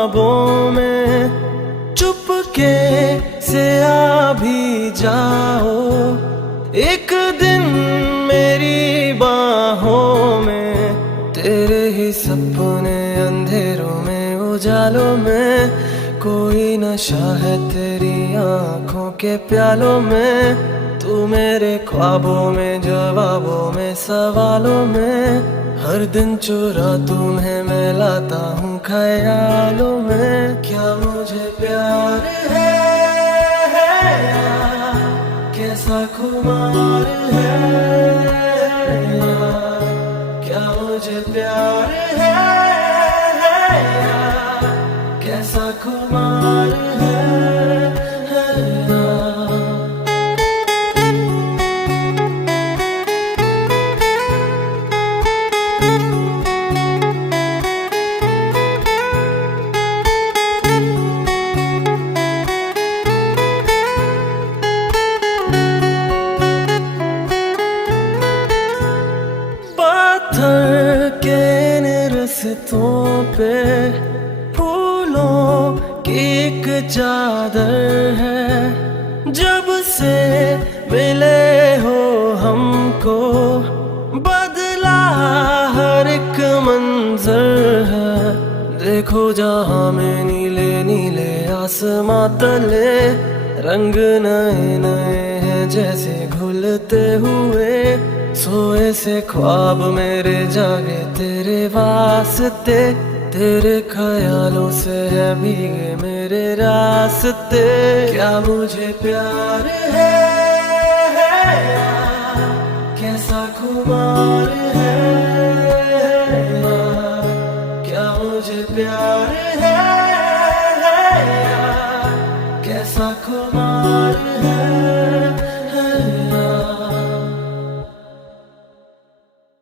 ख्वाबों में चुपके से आ भी जाओ एक दिन मेरी बाहों में। तेरे ही सपने अंधेरों में उजालों में, कोई नशा है तेरी आंखों के प्यालों में। तू मेरे ख्वाबों में, जवाबों में, सवालों में। हर दिन चुरा तुम्हें मैं लाता हूँ ख्यालों में। क्या मुझे प्यार है यार, कैसा खुमार है यार। क्या मुझे प्यार है यार, कैसा खुमार है यार। पत्थर के इन रस्तों पे फूलों की एक चादर है। जब से मिले हो हमको बदला हर एक मंजर है। देखो जहाँ में नीले नीले आसमां तले रंग नए नए हैं जैसे घुलते हुए। सोए से ख्वाब मेरे जागे तेरे वास्ते, तेरे ख्यालों से है भीगे मेरे रास्ते। क्या मुझे प्यार है यार, कैसा खुमार है यार। क्या मुझे प्यार है यार, कैसा खुमार है।